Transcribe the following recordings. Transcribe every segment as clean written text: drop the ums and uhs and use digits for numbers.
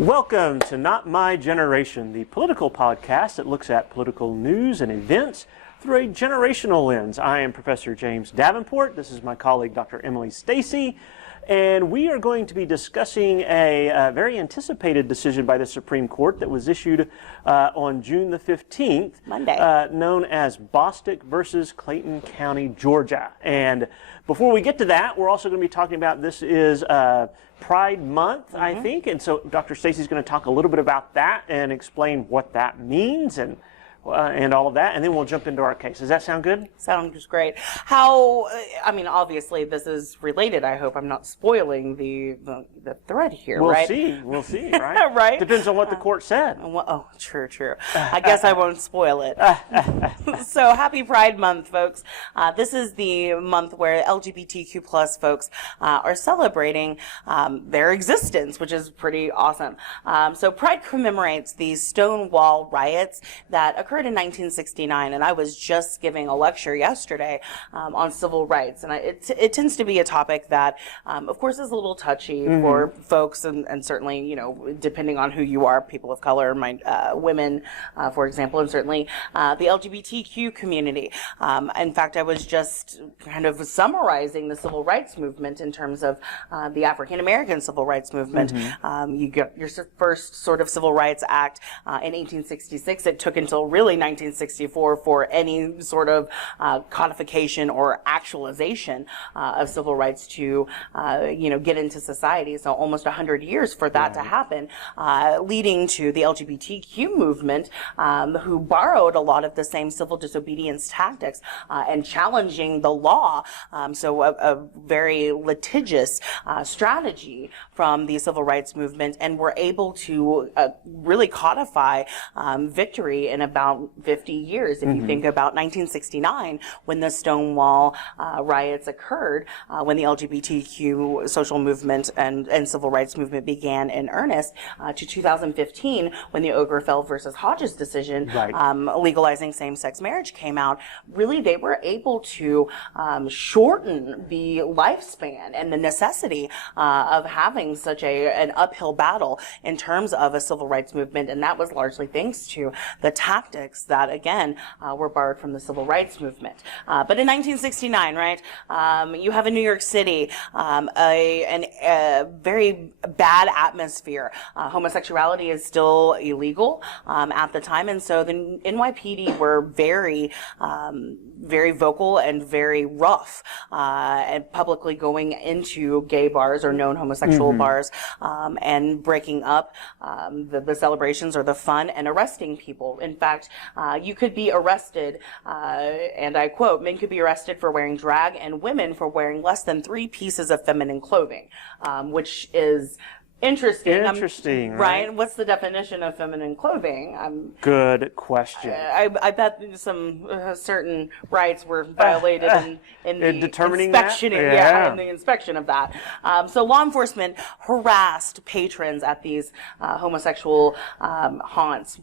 Welcome to Not My Generation, the political podcast that looks at political news and events through a generational lens. I am Professor James Davenport. This is my colleague, Dr. Emily Stacey. And we are going to be discussing a very anticipated decision by the Supreme Court that was issued on June the 15th. Monday. Known as Bostock versus Clayton County, Georgia. And before we get to that, we're also going to be talking about this is Pride Month, I think. And so Dr. Stacey is going to talk a little bit about that and explain what that means and all of that, and then we'll jump into our case. Does that sound good? Sounds great. Obviously this is related. I hope I'm not spoiling the thread here, right? We'll see, right? Right? Depends on what the court said. True. I guess I won't spoil it. So happy Pride Month, folks. This is the month where LGBTQ plus folks are celebrating their existence, which is pretty awesome. So Pride commemorates the Stonewall riots that occurred in 1969, and I was just giving a lecture yesterday on civil rights, and it tends to be a topic that, of course, is a little touchy for folks, and certainly, depending on who you are, people of color, women, for example, and certainly the LGBTQ community. In fact, I was just kind of summarizing the civil rights movement in terms of the African American civil rights movement. You got your first sort of Civil Rights Act in 1866. It took until really 1964 for any sort of codification or actualization of civil rights to, get into society. So almost 100 years for that to happen, leading to the LGBTQ movement, who borrowed a lot of the same civil disobedience tactics and challenging the law. So a very litigious strategy from the civil rights movement, and were able to really codify victory in about 50 years. If you think about 1969, when the Stonewall riots occurred, when the LGBTQ social movement and civil rights movement began in earnest, to 2015, when the Obergefell versus Hodges decision, legalizing same-sex marriage came out, really they were able to shorten the lifespan and the necessity of having such an uphill battle in terms of a civil rights movement, and that was largely thanks to the tactics that, again, were borrowed from the civil rights movement. But in 1969, right, you have in New York City a very bad atmosphere. Homosexuality is still illegal at the time, and so the NYPD were very vocal and very rough and publicly going into gay bars or known homosexual bars and breaking up the celebrations or the fun and arresting people. In fact, you could be arrested, and I quote, men could be arrested for wearing drag and women for wearing less than 3 pieces of feminine clothing, which is interesting, right? What's the definition of feminine clothing? Good question. I bet some certain rights were violated in the determining inspection. that? In the inspection of that. So law enforcement harassed patrons at these homosexual haunts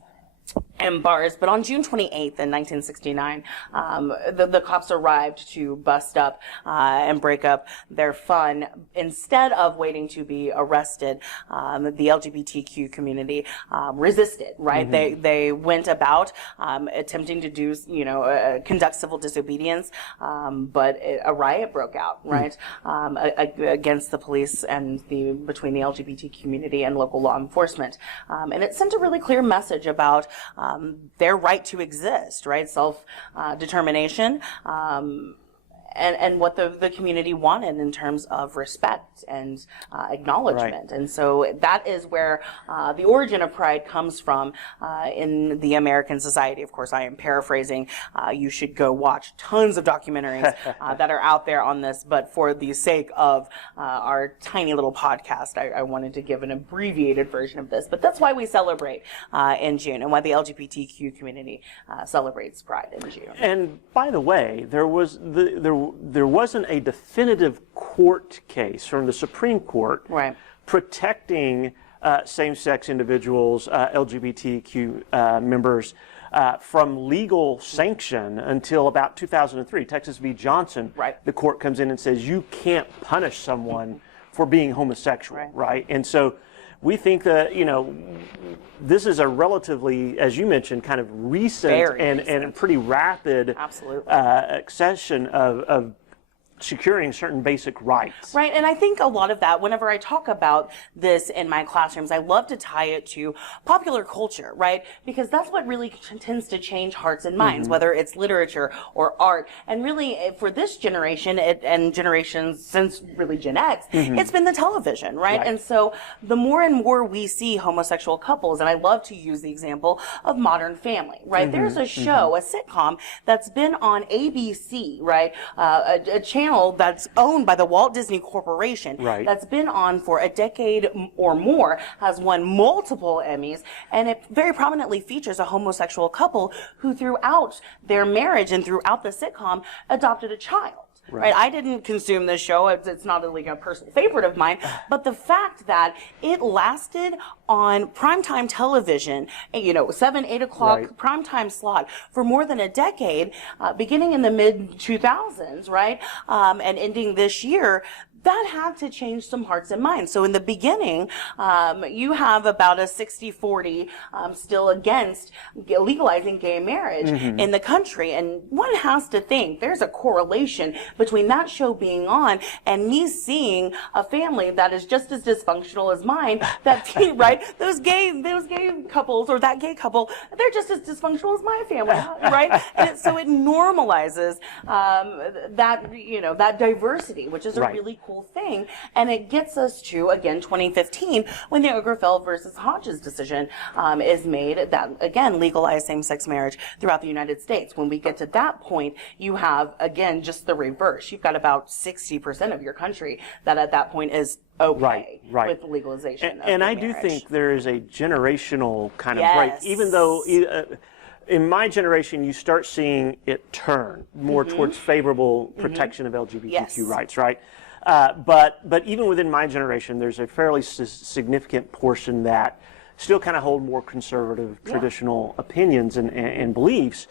and bars. But on June 28th in 1969, the cops arrived to bust up and break up their fun. Instead of waiting to be arrested, the LGBTQ community resisted, right? They went about attempting to do, conduct civil disobedience, but a riot broke out, right? Against the police and between the LGBT community and local law enforcement. And it sent a really clear message about their right to exist, right? Self-determination, and what the community wanted in terms of respect and acknowledgement. And so that is where the origin of Pride comes from in the American society. Of course, I am paraphrasing. You should go watch tons of documentaries that are out there on this, but for the sake of our tiny little podcast, I wanted to give an abbreviated version of this. But that's why we celebrate in June, and why the LGBTQ community celebrates Pride in June. And by the way, there wasn't a definitive court case from the Supreme Court protecting same-sex individuals, LGBTQ members, from legal sanction until about 2003. Texas v. Johnson, the court comes in and says you can't punish someone for being homosexual, right? And so we think that, this is a relatively, as you mentioned, kind of recent and pretty rapid accession of securing certain basic rights. Right, and I think a lot of that, whenever I talk about this in my classrooms, I love to tie it to popular culture, right? Because that's what really tends to change hearts and minds, whether it's literature or art. And really, for this generation and generations since really Gen X, it's been the television, right? And so the more and more we see homosexual couples, and I love to use the example of Modern Family, right? There's a show, a sitcom, that's been on ABC, right? A channel that's owned by the Walt Disney Corporation, that's been on for a decade or more, has won multiple Emmys, and it very prominently features a homosexual couple who throughout their marriage and throughout the sitcom adopted a child. Right. I didn't consume this show. It's not a personal favorite of mine, but the fact that it lasted on primetime television, 7, 8 o'clock primetime slot for more than a decade, beginning in the mid 2000s, right, and ending this year, that had to change some hearts and minds. So in the beginning, you have about a 60-40 still against legalizing gay marriage in the country. And one has to think there's a correlation between that show being on and me seeing a family that is just as dysfunctional as mine, right? Those gay couples, or that gay couple, they're just as dysfunctional as my family, right? And so it normalizes that diversity, which is a really cool thing, and it gets us to, again, 2015, when the Obergefell versus Hodges decision is made that, again, legalized same-sex marriage throughout the United States. When we get to that point, you have, again, just the reverse. You've got about 60% of your country that at that point is okay with legalization. And I do think there is a generational kind of break, even though in my generation, you start seeing it turn more towards favorable protection of LGBTQ rights, right? But even within my generation, there's a fairly significant portion that still kind of hold more conservative, traditional opinions and beliefs.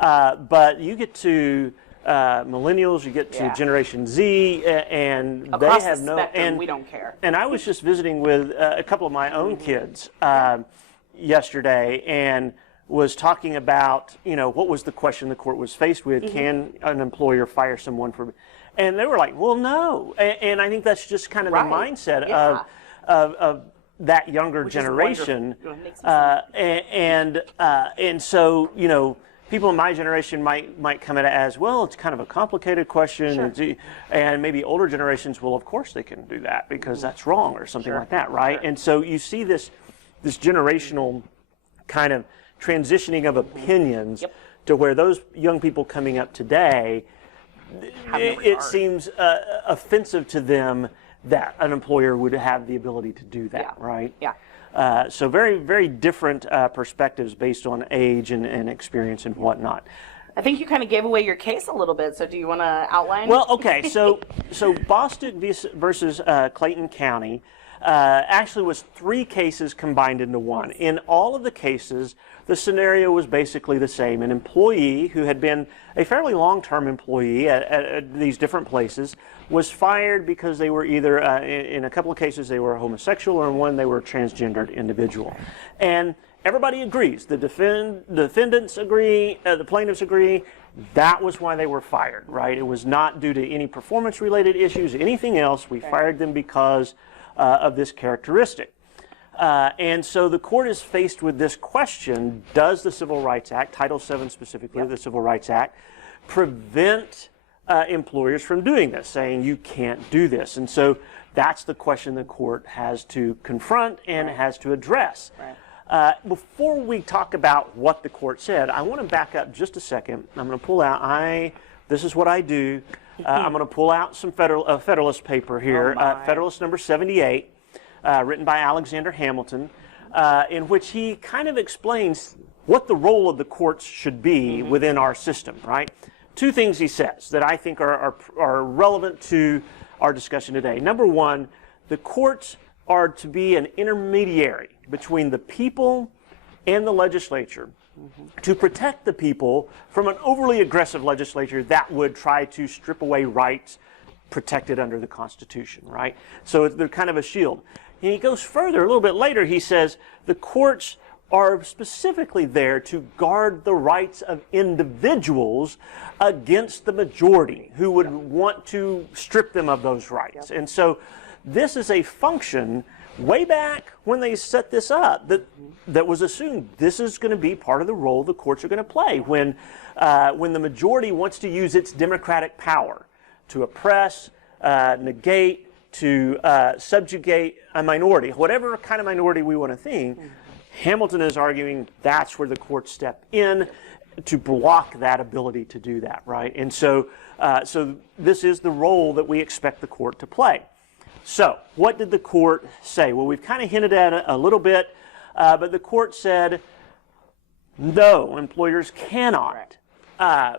But you get to millennials, you get to Generation Z, and across they have the no. spectrum, And we don't care. And I was just visiting with a couple of my own kids yesterday, and was talking about, what was the question the court was faced with? Can an employer fire someone for? And they were like, well, no. And I think that's just kind of the mindset of that younger generation. And so, people in my generation might come at it as, well, it's kind of a complicated question. And maybe older generations, well, of course they can do that because that's wrong or something like that, right? And so you see this generational kind of transitioning of opinions to where those young people coming up today, it seems offensive to them that an employer would have the ability to do that, right? So very, very different perspectives based on age and experience and whatnot. I think you kind of gave away your case a little bit, so do you want to outline? Well, okay, so Boston versus Clayton County actually was 3 cases combined into one. In all of the cases, the scenario was basically the same. An employee who had been a fairly long-term employee at these different places was fired because they were either, in a couple of cases, they were homosexual, or in one, they were a transgendered individual. And everybody agrees. The defendants agree, the plaintiffs agree. That was why they were fired, right? It was not due to any performance-related issues, anything else. We fired them because of this characteristic. And so the court is faced with this question: does the Civil Rights Act, Title VII specifically, the Civil Rights Act, prevent employers from doing this, saying you can't do this? And so that's the question the court has to confront and has to address. Before we talk about what the court said, I want to back up just a second. I'm going to pull out, this is what I do. I'm going to pull out some Federalist paper here, Federalist number 78, written by Alexander Hamilton, in which he kind of explains what the role of the courts should be within our system, right? 2 things he says that I think are relevant to our discussion today. Number 1, the courts are to be an intermediary between the people and the legislature to protect the people from an overly aggressive legislature that would try to strip away rights protected under the Constitution, right? So they're kind of a shield. And he goes further, a little bit later, he says the courts are specifically there to guard the rights of individuals against the majority who would want to strip them of those rights. And so this is a function way back when they set this up that was assumed this is going to be part of the role the courts are going to play when the majority wants to use its democratic power to oppress, negate, to subjugate a minority, whatever kind of minority we want to think. Hamilton is arguing that's where the courts step in to block that ability to do that, right? And so, so this is the role that we expect the court to play. So, what did the court say? Well, we've kind of hinted at it a little bit, but the court said, no, employers cannot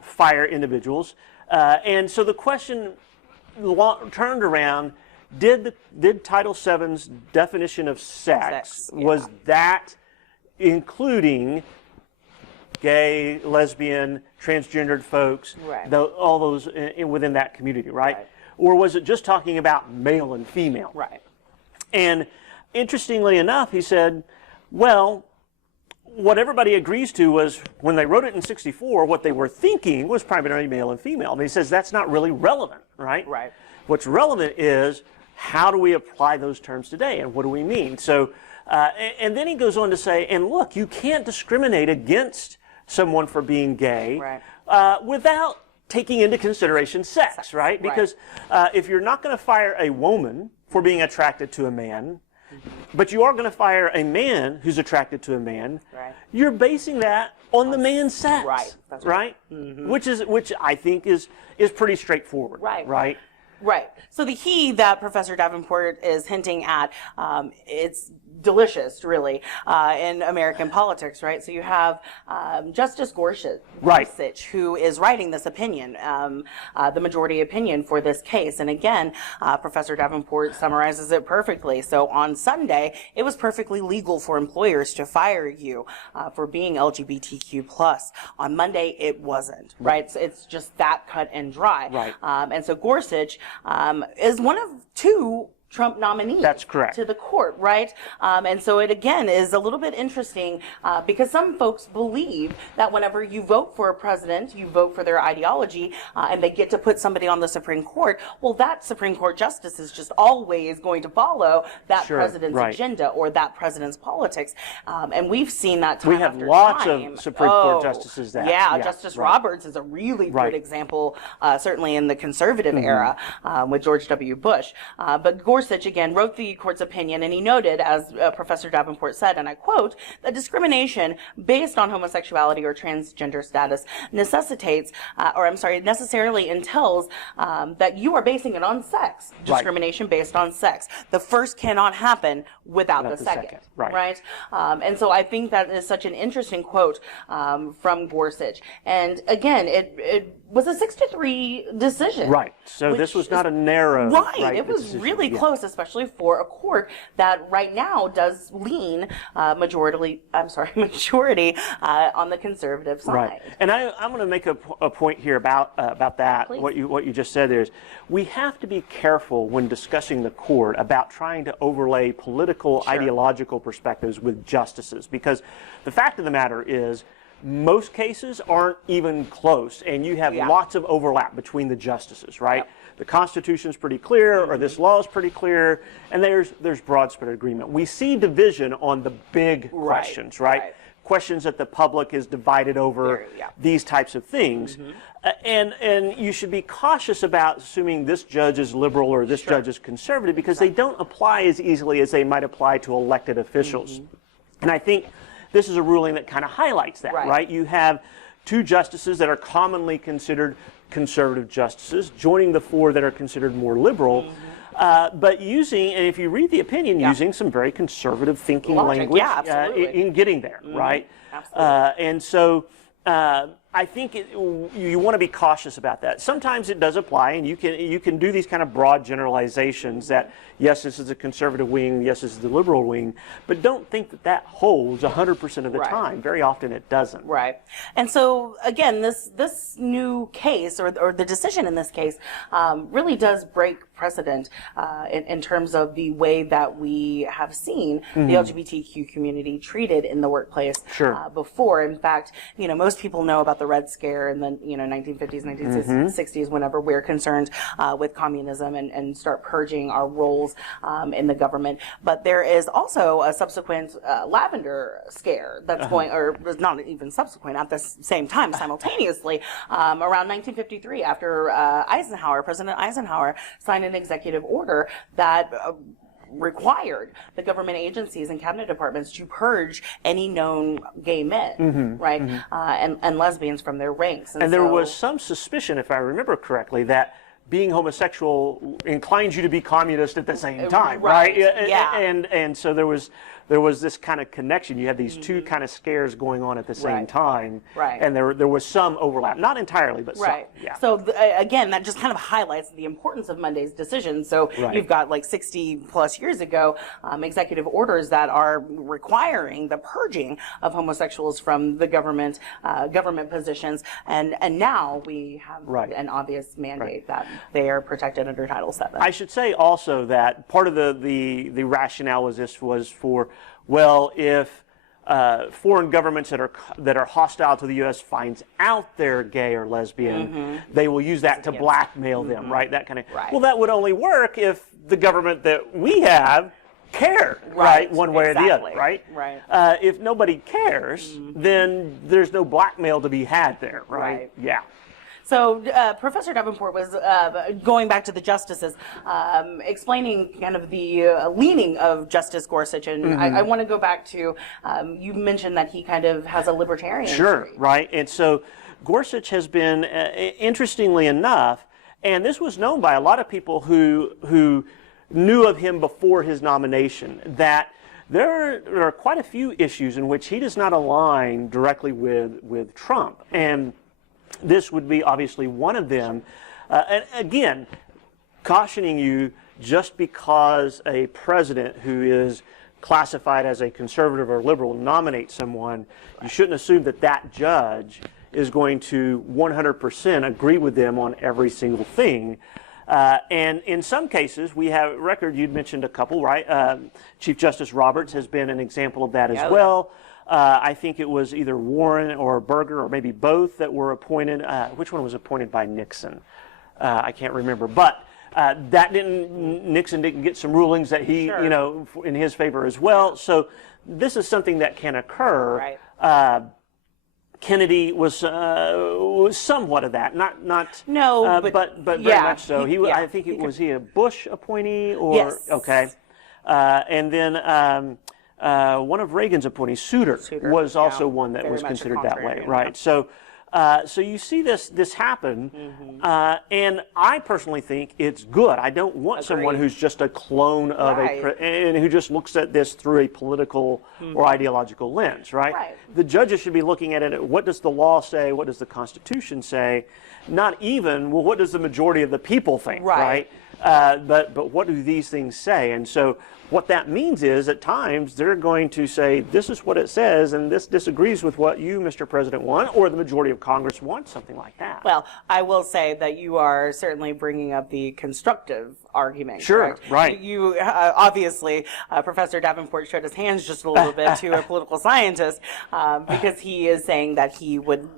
fire individuals. And so the question turned around, did Title VII's definition of sex, was that including gay, lesbian, transgendered folks, all those within that community, right? Or was it just talking about male and female? Right. And interestingly enough, he said, well, what everybody agrees to was when they wrote it in 64, what they were thinking was primarily male and female. And he says that's not really relevant, right? Right. What's relevant is how do we apply those terms today and what do we mean? So, and then he goes on to say, and look, you can't discriminate against someone for being gay without taking into consideration sex, right? Because if you're not going to fire a woman for being attracted to a man, but you are going to fire a man who's attracted to a man, you're basing that on the man's sex, right? Which I think is pretty straightforward, right? Right. So the he that Professor Davenport is hinting at, it's delicious, really, in American politics, right? So you have Justice Gorsuch, who is writing this opinion, the majority opinion for this case. And again, Professor Davenport summarizes it perfectly. So on Sunday, it was perfectly legal for employers to fire you for being LGBTQ+. On Monday, it wasn't, right? So it's just that cut and dry. And so Gorsuch is one of two Trump nominees. That's correct. To the court, right? And so it again is a little bit interesting because some folks believe that whenever you vote for a president, you vote for their ideology, and they get to put somebody on the Supreme Court. Well, that Supreme Court justice is just always going to follow that president's agenda or that president's politics, and we've seen that time after time. We have lots of Supreme Court justices that. Justice Roberts is a really good example, certainly in the conservative era with George W. Bush, but Gorsuch again wrote the court's opinion, and he noted, as Professor Davenport said, and I quote, that discrimination based on homosexuality or transgender status necessarily entails that you are basing it on sex. Discrimination based on sex. The first cannot happen without the second. Right? And so I think that is such an interesting quote from Gorsuch. And again, it was a 6-3 decision. Right. So this was not a narrow. It was decision. Really close, especially for a court that right now does lean majority on the conservative side. Right. And I'm going to make a point here about that. Please. What you just said there is we have to be careful when discussing the court about trying to overlay political, ideological perspectives with justices, because the fact of the matter is most cases aren't even close, and you have lots of overlap between the justices, right? The Constitution's pretty clear, or this law is pretty clear, and there's broad spread agreement. We see division on the big questions, right? Questions that the public is divided over, these types of things. And you should be cautious about assuming this judge is liberal or this judge is conservative, because they don't apply as easily as they might apply to elected officials. And I think this is a ruling that kind of highlights that, right? You have two justices that are commonly considered conservative justices joining the four that are considered more liberal, but using, and if you read the opinion, using some very conservative thinking language in getting there, right? Absolutely. And so I I think you want to be cautious about that. Sometimes it does apply, and you can do these kind of broad generalizations that, yes, this is the conservative wing, yes, this is the liberal wing, but don't think that that holds 100% of the time. Very often it doesn't. Right. And so, again, this new case, or the decision in this case, really does break precedent in terms of the way that we have seen the LGBTQ community treated in the workplace before. In fact, most people know about the Red Scare in the 1950s, 1960s, whenever we're concerned with communism and start purging our roles in the government. But there is also a subsequent Lavender Scare that's going, or not even subsequent, at the same time, simultaneously, around 1953, after President Eisenhower signed an executive order that required the government agencies and cabinet departments to purge any known gay men, right, and lesbians from their ranks. And there was some suspicion, if I remember correctly, that being homosexual inclines you to be communist at the same time, right? Yeah. And so there was this kind of connection. You had these two kind of scares going on at the same time, and there was some overlap, not entirely, but some. Yeah. So again, that just kind of highlights the importance of Monday's decision. So you've got like 60 plus years ago executive orders that are requiring the purging of homosexuals from the government positions, and now we have an obvious mandate that they are protected under Title VII. I should say also that part of the rationale was for, well, if foreign governments that are hostile to the U.S. finds out they're gay or lesbian, they will use that to blackmail them, right? That kind of. Well, that would only work if the government that we have cared, right, one way or the other, right? If nobody cares, then there's no blackmail to be had there, right? Yeah. So Professor Davenport was going back to the justices, explaining kind of the leaning of Justice Gorsuch, and I want to go back to, you mentioned that he kind of has a libertarian streak. Right, and so Gorsuch has been, interestingly enough, and this was known by a lot of people who knew of him before his nomination, that there are quite a few issues in which he does not align directly with Trump, and this would be obviously one of them. And again, cautioning you, just because a president who is classified as a conservative or liberal nominates someone, you shouldn't assume that that judge is going to 100% agree with them on every single thing. And in some cases, we have record, you'd mentioned a couple, right? Chief Justice Roberts has been an example of that as well. I think it was either Warren or Berger, or maybe both, that were appointed. Which one was appointed by Nixon? I can't remember. But Nixon didn't get some rulings that he, in his favor as well. So this is something that can occur. Kennedy was somewhat of that, not but very much so. I think was he a Bush appointee or and then. One of Reagan's appointees, Souter was also one that was considered that way, right? So, so you see this happen, and I personally think it's good. I don't want someone who's just a clone of and who just looks at this through a political or ideological lens, right? The judges should be looking at it. What does the law say? What does the Constitution say? Not even, well, what does the majority of the people think, right? But what do these things say? And so what that means is at times they're going to say, this is what it says, and this disagrees with what you, Mr. President, want, or the majority of Congress wants, something like that. Well, I will say that you are certainly bringing up the constructive argument. Sure, right. You obviously, Professor Davenport showed his hands just a little bit to a political scientist because he is saying that he would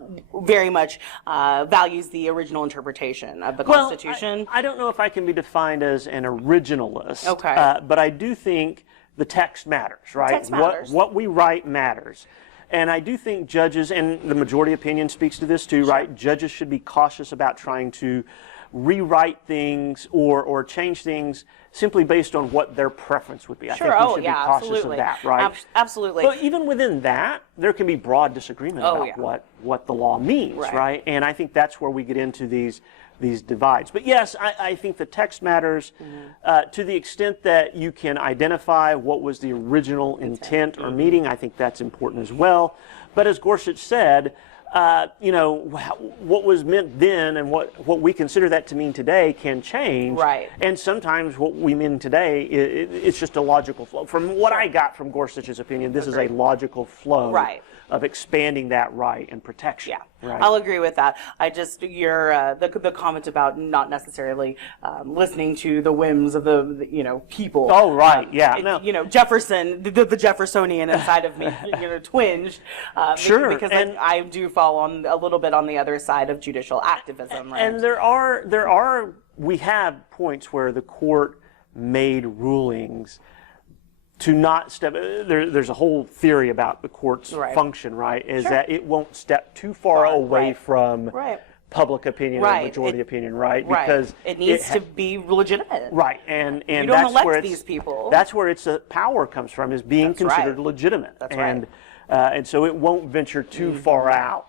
very much values the original interpretation of the Constitution. Well, I don't know if I can be defined as an originalist, but I do think the text matters, right? Text matters. What we write matters. And I do think judges, and the majority opinion speaks to this too, right? Judges should be cautious about trying to rewrite things or change things simply based on what their preference would be. I think we should be cautious of that, right? Absolutely. But even within that, there can be broad disagreement about what the law means, right? And I think that's where we get into these divides. But yes, I think the text matters to the extent that you can identify what was the original intent or meaning. I think that's important as well. But as Gorsuch said, what was meant then and what we consider that to mean today can change. Right. And sometimes what we mean today, it's just a logical flow. From what I got from Gorsuch's opinion, this is a logical flow of expanding that right and protection. Yeah, right? I'll agree with that. I just, the comment about not necessarily listening to the whims of the people. Oh, right, yeah. Jefferson, the Jeffersonian inside of me, twinged. Sure. Because I do fall on a little bit on the other side of judicial activism, right? And we have points where the court made rulings to not step. There's a whole theory about the court's function, right? Is that it won't step too far away from public opinion or majority opinion, right? Because it needs to be legitimate, right? And you don't that's elect where these people. That's where its power comes from, is being considered legitimate. That's right. And so it won't venture too far out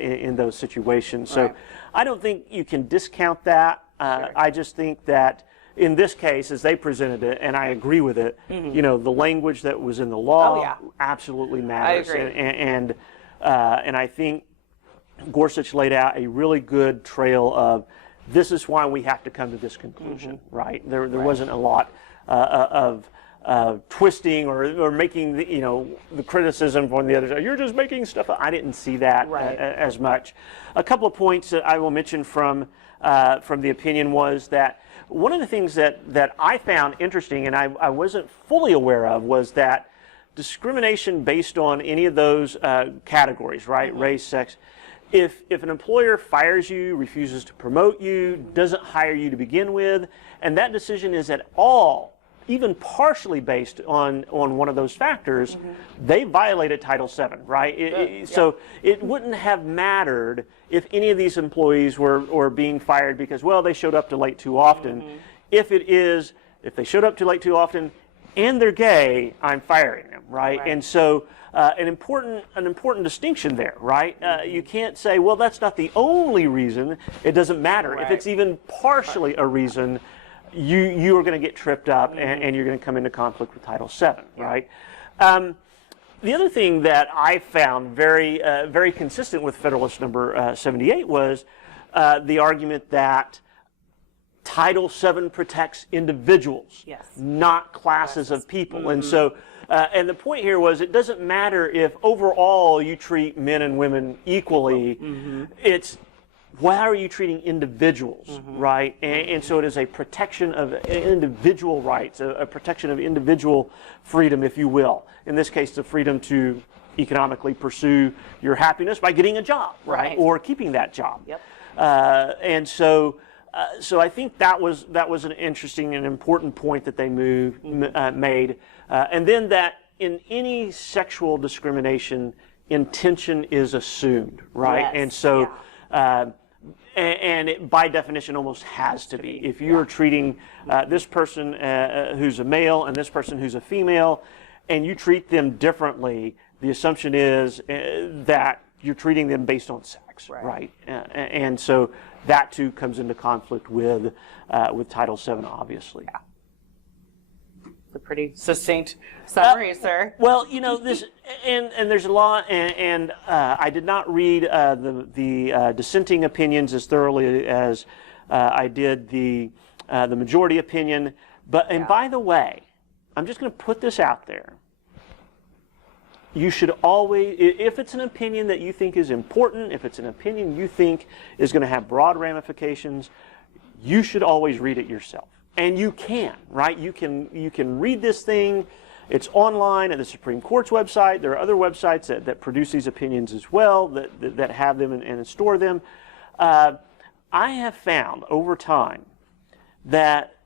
in those situations. So I don't think you can discount that. I just think that in this case, as they presented it, and I agree with it, the language that was in the law absolutely matters. I agree. And I think Gorsuch laid out a really good trail of this is why we have to come to this conclusion, right? There wasn't a lot of twisting or making the criticism from the other side. You're just making stuff up. I didn't see that as much. A couple of points that I will mention from the opinion was that one of the things that I found interesting and I wasn't fully aware of was that discrimination based on any of those categories, right? Race, sex. If an employer fires you, refuses to promote you, doesn't hire you to begin with, and that decision is at all even partially based on one of those factors, they violated Title VII, right? So it wouldn't have mattered if any of these employees were being fired because, well, they showed up too late too often. If they showed up too late too often and they're gay, I'm firing them, right? And so an important distinction there, right? You can't say, well, that's not the only reason. It doesn't matter. If it's even partially a reason, you are going to get tripped up and you're going to come into conflict with Title VII, right? The other thing that I found very consistent with Federalist Number 78 was the argument that Title VII protects individuals, not classes of people. And so, and the point here was it doesn't matter if overall you treat men and women equally, it's how are you treating individuals, right? And so it is a protection of individual rights, a protection of individual freedom, if you will. In this case, the freedom to economically pursue your happiness by getting a job, right? Or keeping that job. And so I think that was an interesting and important point that they made. And then that in any sexual discrimination, intention is assumed, right? And so, and it by definition almost has to be. If you are treating this person who's a male and this person who's a female, and you treat them differently, the assumption is that you're treating them based on sex, right? And so that too comes into conflict with Title VII, obviously. A pretty succinct summary, sir. Well, this, and there's a lot, and I did not read the dissenting opinions as thoroughly as I did the majority opinion. And by the way, I'm just going to put this out there. You should always, if it's an opinion that you think is important, if it's an opinion you think is going to have broad ramifications, you should always read it yourself. And you can, right? You can read this thing. It's online at the Supreme Court's website. There are other websites that produce these opinions as well, that have them and store them. I have found over time that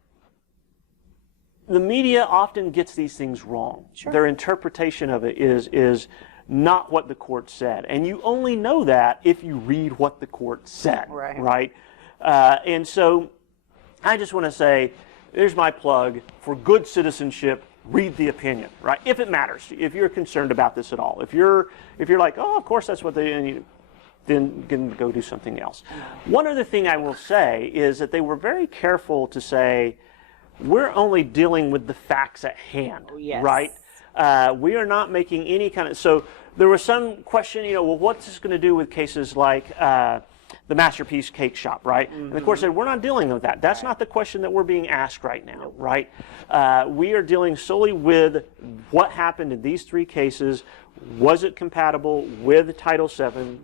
the media often gets these things wrong. Their interpretation of it is not what the court said. And you only know that if you read what the court said, right? And so I just want to say, there's my plug for good citizenship. Read the opinion, right? If it matters, if you're concerned about this at all, if you're like, oh, of course that's what they, then go do something else. One other thing I will say is that they were very careful to say, we're only dealing with the facts at hand, right? We are not making any kind of, so there was some question, well, what's this going to do with cases like the Masterpiece Cake Shop, right? And the court said, we're not dealing with that. That's not the question that we're being asked right now, right? We are dealing solely with what happened in these 3 cases. Was it compatible with Title VII?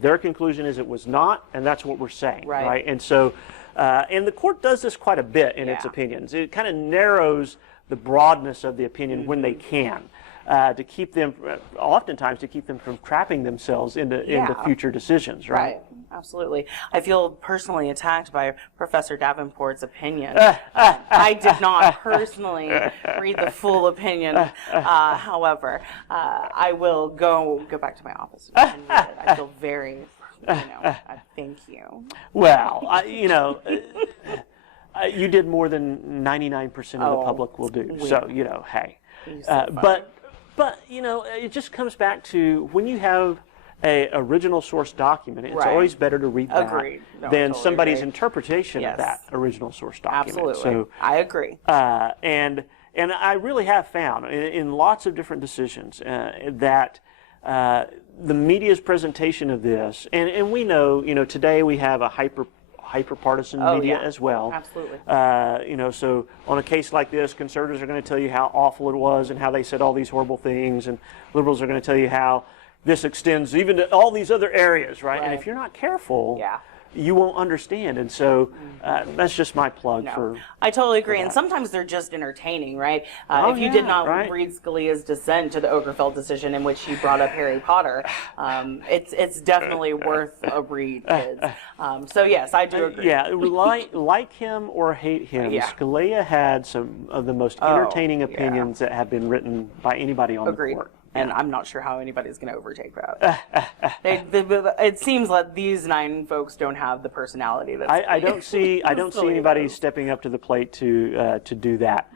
Their conclusion is it was not, and that's what we're saying, right? And so, and the court does this quite a bit in its opinions. It kind of narrows the broadness of the opinion when they can. To keep them, oftentimes to keep them from trapping themselves into future decisions, right? Absolutely. I feel personally attacked by Professor Davenport's opinion. I did not personally read the full opinion. However, I will go back to my office and read it. I feel very, thank you. Well, you did more than 99% of the public will do. So, hey. But it just comes back to when you have a original source document, it's always better to read that than somebody's interpretation of that original source document. Absolutely. So, I agree. And I really have found in lots of different decisions that the media's presentation of this, and we know, today we have a hyper-partisan media as well. Absolutely. So on a case like this, conservatives are going to tell you how awful it was and how they said all these horrible things, and liberals are going to tell you how this extends even to all these other areas, right? And if you're not careful, you won't understand. And so that's just my plug for. I totally agree. And sometimes they're just entertaining, right? If you did not read Scalia's dissent to the Okerfeld decision in which he brought up Harry Potter, it's definitely worth a read, kids. So yes, I do agree. Like him or hate him, Scalia had some of the most entertaining opinions that have been written by anybody on the court. And I'm not sure how anybody's going to overtake that. It seems like these 9 folks don't have the personality that I don't see anybody stepping up to the plate to do that.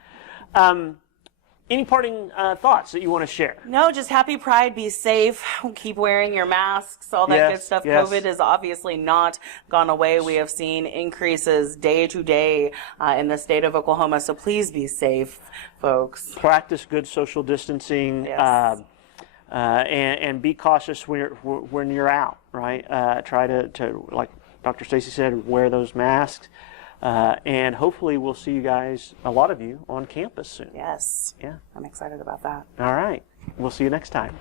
Any parting thoughts that you want to share? No, just happy Pride. Be safe. Keep wearing your masks. All that good stuff. COVID has obviously not gone away. We have seen increases day to day in the state of Oklahoma. So please be safe, folks. Practice good social distancing. And be cautious when you're out, right? Try to, like Dr. Stacey said, wear those masks. And hopefully we'll see you guys, a lot of you, on campus soon. Yes. Yeah. I'm excited about that. All right. We'll see you next time.